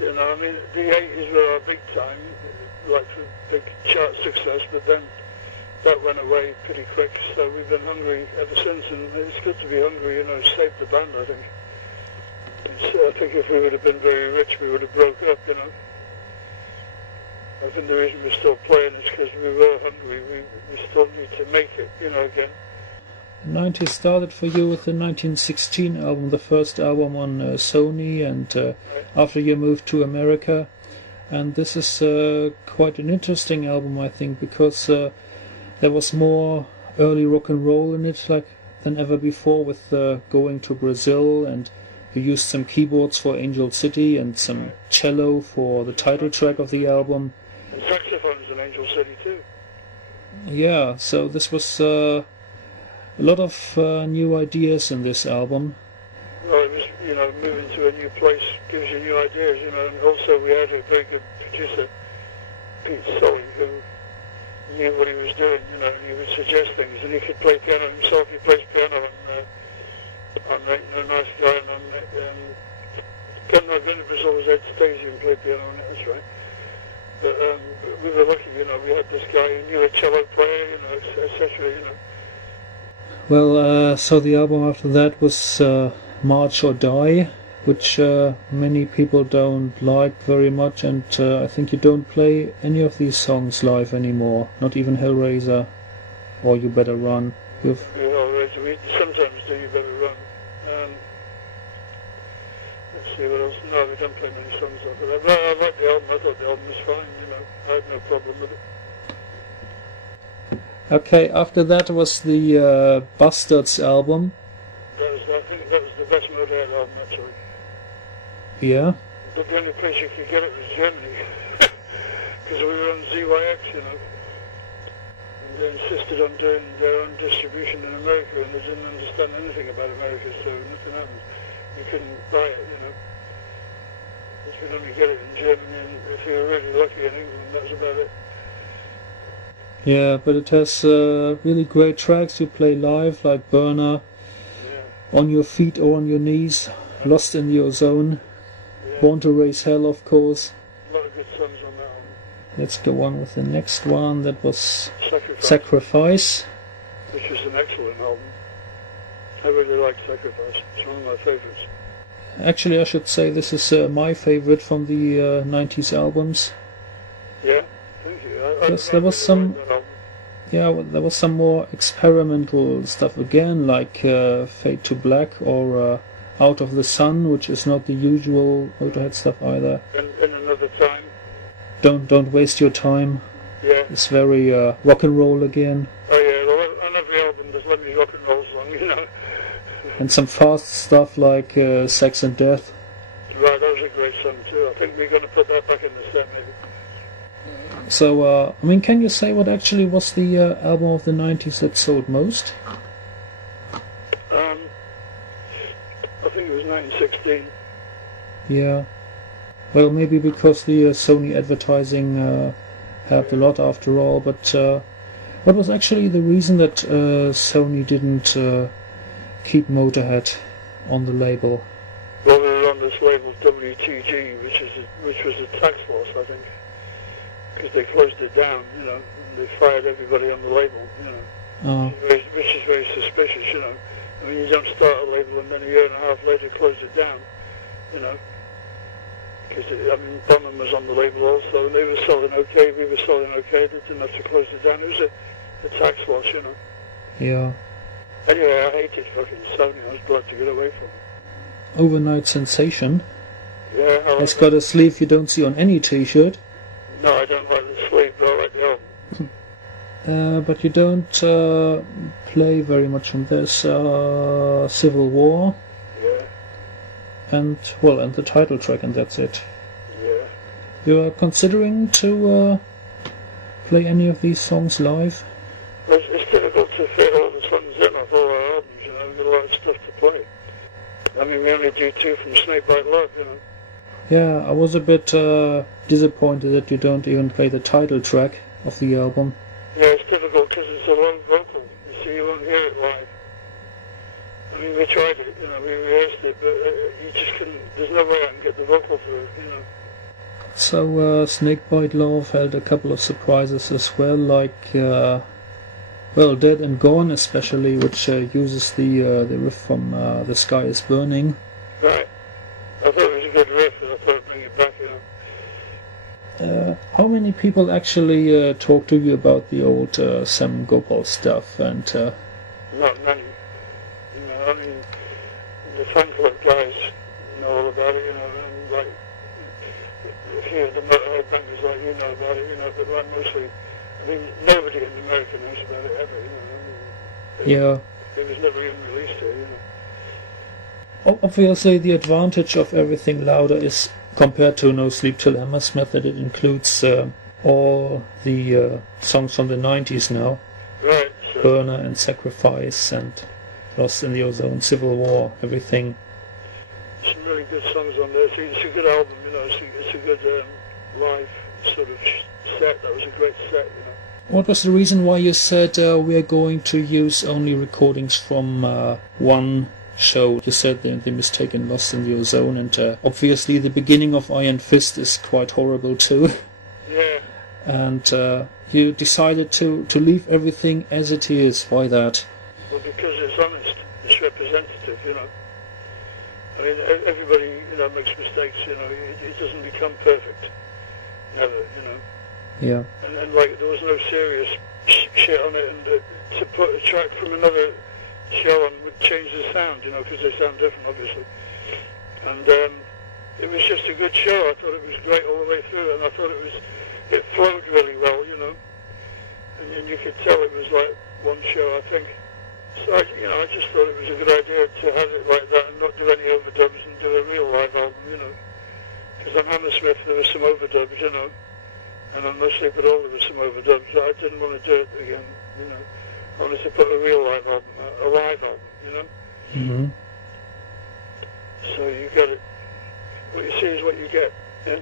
You know, I mean, the 80s were our big time, like for big chart success, but then that went away pretty quick, so we've been hungry ever since, and it's good to be hungry, you know, saved the band, I think. I think if we would have been very rich, we would have broke up, you know. I think the reason we're still playing is because we were hungry, we still need to make it, you know, again. The 90s started for you with the 1916 album, the first album on Sony, and Right. after you moved to America. And this is quite an interesting album, I think, because there was more early rock and roll in it than ever before, with going to Brazil, and you used some keyboards for Angel City and some cello for the title track of the album. And saxophones in Angel City too. Yeah, so this was a lot of new ideas in this album. Well, it was, you know, moving to a new place gives you new ideas, you know, and also we had a very good producer, Pete Sully, who knew what he was doing, you know, and he would suggest things, and he could play piano himself. He plays piano on No Nice Guy, and on I've been to Brazil, was Ed Stacey and played piano on it, that's right. But we were lucky, you know, we had this guy who knew a cello player, you know, etc., you know. Well, so the album after that was March or Die, which many people don't like very much, and I think you don't play any of these songs live anymore, not even Hellraiser or You Better Run. Hellraiser, we sometimes do You Better Run. Let's see what else. No, we don't play many songs like that. But I like the album, I thought the album was fine, you know, I had no problem with it. Okay, after that was the Bastards album. I think that was the best Motörhead album, actually. Yeah. But the only place you could get it was Germany, because we were on ZYX, you know. And they insisted on doing their own distribution in America, and they didn't understand anything about America, so nothing happened. You couldn't buy it, you know. You could only get it in Germany, and if you were really lucky in England, that was about it. Yeah, but it has really great tracks you play live, like Burner, On Your Feet or On Your Knees, Lost in the Ozone, Born to Raise Hell, of course. A lot of good songs on that album. Let's go on with the next one, that was Sacrifice. Which was an excellent album. I really like Sacrifice, it's one of my favourites. Actually, I should say this is my favourite from the 90s albums. Yeah, thank you. Because there was some... Yeah, there was some more experimental stuff again, like Fade to Black or Out of the Sun, which is not the usual Motörhead stuff either. In Another Time. Don't Waste Your Time. Yeah. It's very rock and roll again. Oh yeah, well, on every album there's Lemmy rock and roll song, you know. And some fast stuff like Sex and Death. Right, that was a great song too. I think we're going to put that back in the set maybe. So, I mean, can you say what actually was the album of the 90s that sold most? I think it was 1916. Yeah. Well, maybe because the Sony advertising helped a lot after all, but what was actually the reason that Sony didn't keep Motörhead on the label? Well, we were on this label WTG, which was a tax loss, I think. Because they closed it down, you know, and they fired everybody on the label, you know, which is very suspicious, you know. I mean, you don't start a label and then a year and a half later close it down, you know. Because, I mean, Bonham was on the label also, and they were selling okay, we were selling okay, they didn't have to close it down. It was a tax loss, you know. Yeah. Anyway, I hated fucking Sony, I was glad to get away from it. Overnight Sensation. Yeah, I like it's got a sleeve you don't see on any t-shirt. No, I don't like the sleeve, but I like the album. But you don't play very much on this. Civil War. Yeah. And, well, and the title track, and that's it. Yeah. You are considering to play any of these songs live? Well, it's difficult to fit all the songs in off all our albums, you know, we've got a lot of stuff to play. I mean, we only do 2 from Snakebite Love, you know. Yeah, I was a bit disappointed that you don't even play the title track of the album. Yeah, it's difficult because it's a long vocal, so you won't hear it live. I mean, we tried it, you know, we rehearsed it, but you just couldn't, there's no way I can get the vocal through, you know. So Snakebite Love held a couple of surprises as well, like well, Dead and Gone especially, which uses the riff from The Sky Is Burning. Right. I thought it was a good riff, and I thought I'd bring it back, How many people actually talk to you about the old Sam Gopal stuff? And Not many. You know, I mean, the fan club guys know all about it, you know, and like, a few of the Motörhead bankers like you know about it, you know, but like mostly, I mean, nobody in America knows about it ever, you know. I mean, yeah. It was never even released here, you know. Obviously, the advantage of Everything Louder is, compared to No Sleep Till Hammersmith, that it includes all the songs from the 90s now. Right. So. Burner and Sacrifice and Lost in the Ozone, Civil War, everything. Some really good songs on there. It's a good album, you know. It's a good live sort of set. That was a great set, you know. What was the reason why you said we are going to use only recordings from one show? You said the Mistaken Lost in the Ozone, and obviously the beginning of Iron Fist is quite horrible too. Yeah. And you decided to leave everything as it is. Why that? Well, because it's honest. It's representative, you know. I mean, everybody, you know, makes mistakes, you know. It doesn't become perfect. Never, you know. Yeah. And like, there was no serious shit on it, and to put a track from another show on would change the sound, you know, because they sound different, obviously. And it was just a good show. I thought it was great all the way through, and I thought it flowed really well, you know. And you could tell it was like one show, I think. So, I just thought it was a good idea to have it like that and not do any overdubs and do a real live album, you know. Because on Hammersmith there were some overdubs, you know. And on No Sleep at All there were some overdubs, but I didn't want to do it again, you know. I wanted to put a real live album, a live album, you know. Mm-hmm. So you get it. What you see is what you get, yeah.